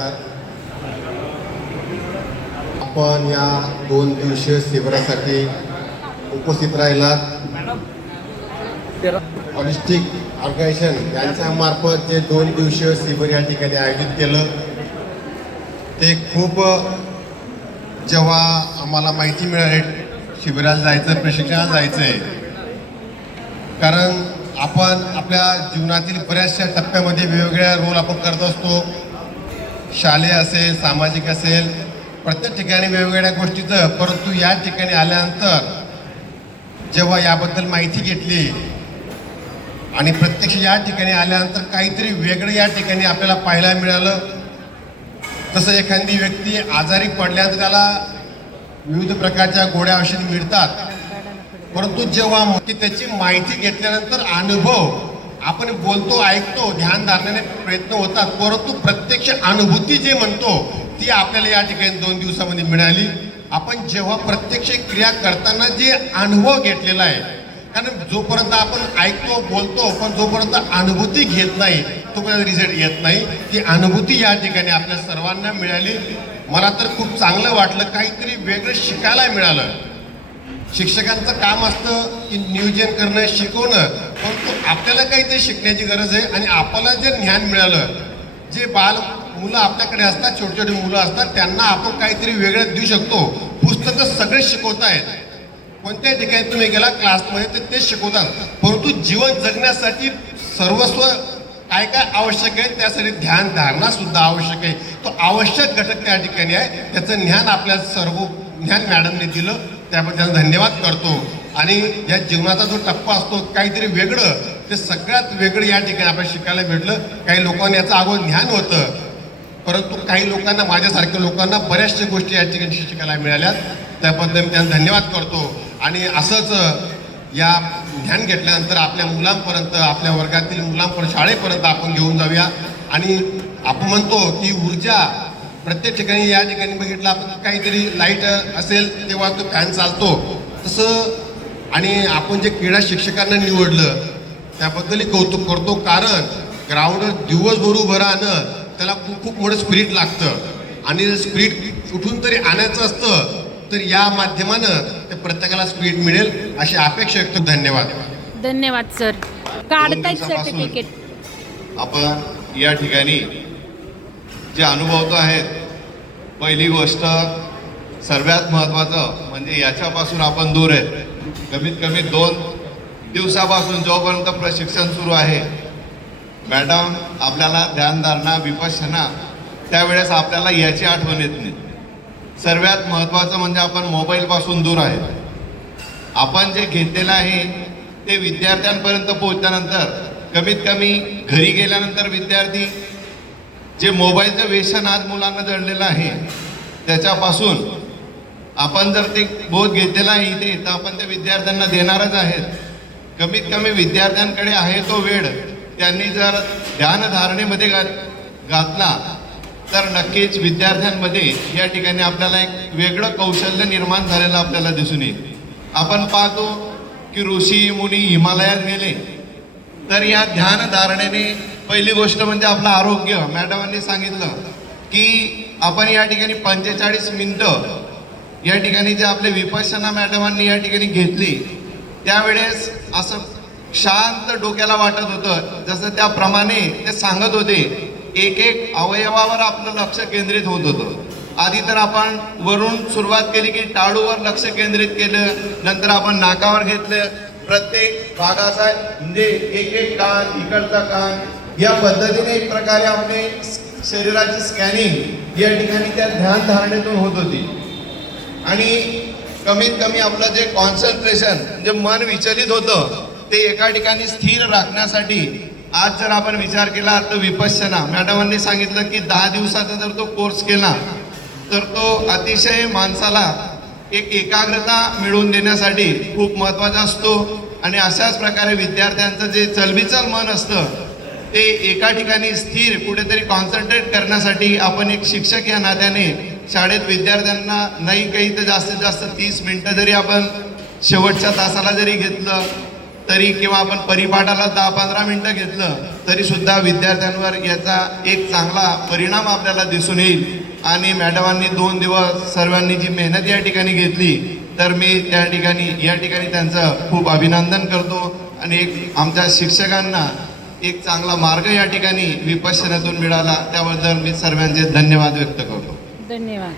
नमस्कार. आपण या दोन दिवसीय शिबिरासाठी उपस्थित राहिलात. ऑलिस्टिक ऑर्गनायझेशन यांच्या मार्फत जे दोन दिवसीय शिबिर या ठिकाणी आयोजित केलं ते खूप जेव्हा आम्हाला माहिती मिळाली शिबिराला जायचं प्रशिक्षणाला जायचं आहे कारण आपण आपल्या जीवनातील बऱ्याचशा टप्प्यामध्ये वेगवेगळ्या रोल आपण करत असतो. शालेय असेल सामाजिक असेल प्रत्येक ठिकाणी वेगवेगळ्या गोष्टीचं परंतु या ठिकाणी आल्यानंतर जेव्हा याबद्दल माहिती घेतली आणि प्रत्यक्ष या ठिकाणी आल्यानंतर काहीतरी वेगळं या ठिकाणी आपल्याला पाहायला मिळालं तसं एखादी व्यक्ती आजारी पडल्यानंतर त्याला विविध प्रकारच्या गोड्या औषधी मिळतात. परंतु जेव्हा त्याची माहिती घेतल्यानंतर अनुभव आपण बोलतो ऐकतो ध्यान धारण्याने प्रयत्न होतात परंतु प्रत्यक्ष अनुभूती जे म्हणतो ती आपल्याला या ठिकाणी दोन दिवसामध्ये मिळाली. आपण जेव्हा प्रत्यक्ष क्रिया करताना जे अनुभव घेतलेला आहे कारण जोपर्यंत आपण ऐकतो बोलतो पण जोपर्यंत अनुभूती घेत नाही तोपर्यंत रिझल्ट येत नाही. ती अनुभूती या ठिकाणी आपल्या सर्वांना मिळाली. मला तर खूप चांगलं वाटलं काहीतरी वेगळं शिकायला मिळालं. शिक्षकांचं काम असतं की नियोजन करणं शिकवणं. परंतु आपल्याला काहीतरी शिकण्याची गरज आहे आणि आपल्याला जे ज्ञान मिळालं जे बाल मुलं आपल्याकडे असतात छोटे छोटे मुलं असतात त्यांना आपण काहीतरी वेगळं देऊ शकतो. पुस्तकं सगळे शिकवतायत. कोणत्याही ठिकाणी तुम्ही गेला क्लासमध्ये तर तेच शिकवतात. परंतु जीवन जगण्यासाठी सर्वस्व काय काय आवश्यक आहे त्यासाठी ध्यान धारणा सुद्धा आवश्यक आहे. तो आवश्यक घटक त्या ठिकाणी आहे. त्याचं ज्ञान आपल्या सर्व ज्ञान मॅडमने दिलं. त्याबद्दल त्यांना धन्यवाद करतो. आणि या जीवनाचा जो टप्पा असतो काहीतरी वेगळं ते सगळ्यात वेगळं या ठिकाणी आपल्याला शिकायला भेटलं. काही लोकांना याचं अगोदर ज्ञान होतं. परंतु काही लोकांना माझ्यासारख्या लोकांना बऱ्याचशा गोष्टी या ठिकाणी शिकायला मिळाल्यात. त्याबद्दल मी त्यांना धन्यवाद करतो. आणि असंच या ध्यान घेतल्यानंतर आपल्या मुलांपर्यंत आपल्या वर्गातील मुलांपर्यंत शाळेपर्यंत आपण घेऊन जाऊया. आणि आपण म्हणतो की ऊर्जा प्रत्येक ठिकाणी या ठिकाणी बघितलं आपण काहीतरी लाइट असेल तेव्हा तो फॅन चालतो. तसं आणि आपण जे क्रीडा शिक्षकांना निवडलं त्याबद्दलही कौतुक करतो. कारण ग्राउंडवर दिवसभर उभं राहणं त्याला खूप खूप मोठं स्पिरिट लागतं. आणि जर स्पिरिट कुठून तरी आणायचं असतं तर या माध्यमानं ते प्रत्येकाला स्पिरिट मिळेल अशी अपेक्षा व्यक्त धन्यवाद. धन्यवाद सर काढतायत दिवसापासून सर्टिफिकेट आपण या ठिकाणी जे अनुभवतो आहेत पहिली गोष्ट सर्वात महत्त्वाचं म्हणजे याच्यापासून आपण दूर आहेत. कमीत कमी दोन दिवसापासून जोपर्यंत प्रशिक्षण सुरू आहे मॅडम आपल्याला ध्यानधारणा विपक्षणा त्यावेळेस आपल्याला याची आठवण येत नाही. सर्वात महत्त्वाचं म्हणजे आपण मोबाईलपासून दूर आहे आपण जे घेतलेलं आहे ते विद्यार्थ्यांपर्यंत पोहोचल्यानंतर कमीत कमी घरी गेल्यानंतर विद्यार्थी जे मोबाईलचं व्यसन आज मुलांना जडलेलं आहे त्याच्यापासून आपण जर ते बोध घेतलेला आहे इथे तर आपण ते विद्यार्थ्यांना देणारच आहेत. कमीत कमी विद्यार्थ्यांकडे आहे तो वेळ. त्यांनी जर ध्यानधारणेमध्ये घात घातला तर नक्कीच विद्यार्थ्यांमध्ये या ठिकाणी आपल्याला एक वेगळं कौशल्य निर्माण झालेलं आपल्याला दिसून येईल. आपण पाहतो की ऋषी मुनी हिमालयात गेले तर या ध्यानधारणेने पहिली गोष्ट म्हणजे आपलं आरोग्य. मॅडमांनी सांगितलं की आपण या ठिकाणी पंचेचाळीस मिनटं या ठिकाणी जे आपले विपश्यना मॅडमांनी या ठिकाणी घेतली त्यावेळेस असं शांत डोक्याला वाटत होतं. जसं त्याप्रमाणे ते सांगत होते एक एक अवयवावर आपलं लक्ष केंद्रित होत होतं. आधी तर आपण वरून सुरुवात केली की टाळूवर लक्ष केंद्रित केलं नंतर आपण नाकावर घेतलं. प्रत्येक भागाचा म्हणजे एक एक कान इकडचा कान या पद्धतीने एक प्रकारे आपले शरीराची स्कॅनिंग या ठिकाणी त्या ध्यान धारणेतून होत होती. आणि कमीत कमी आपलं जे कॉन्सन्ट्रेशन जे मन विचलित होतं ते एका ठिकाणी स्थिर राखण्यासाठी आज जर आपण विचार केला तर विपश्यना. मॅडमांनी सांगितलं की दहा दिवसाचा जर तो कोर्स केला तर तो अतिशय माणसाला एक एकाग्रता मिळवून देण्यासाठी खूप महत्त्वाचा असतो. आणि अशाच प्रकारे विद्यार्थ्यांचं जे चलबिचल मन असतं ते एका ठिकाणी स्थिर कुठेतरी कॉन्सन्ट्रेट करण्यासाठी आपण एक शिक्षक या नात्याने शाळेत विद्यार्थ्यांना नाही काही तर जास्तीत जास्त तीस मिनटं जरी आपण शेवटच्या तासाला जरी घेतलं तरी किंवा आपण परिपाठाला दहा पंधरा मिनटं घेतलं तरीसुद्धा विद्यार्थ्यांवर याचा एक चांगला परिणाम आपल्याला दिसून येईल. आणि मॅडमांनी दोन दिवस सर्वांनी जी मेहनत या ठिकाणी घेतली तर मी त्या ठिकाणी या ठिकाणी त्यांचं खूप अभिनंदन करतो. आणि एक आमच्या शिक्षकांना एक चांगला मार्ग या ठिकाणी विपश्यनातून मिळाला. त्याबद्दल मी सर्वांचे धन्यवाद व्यक्त करतो. धन्यवाद.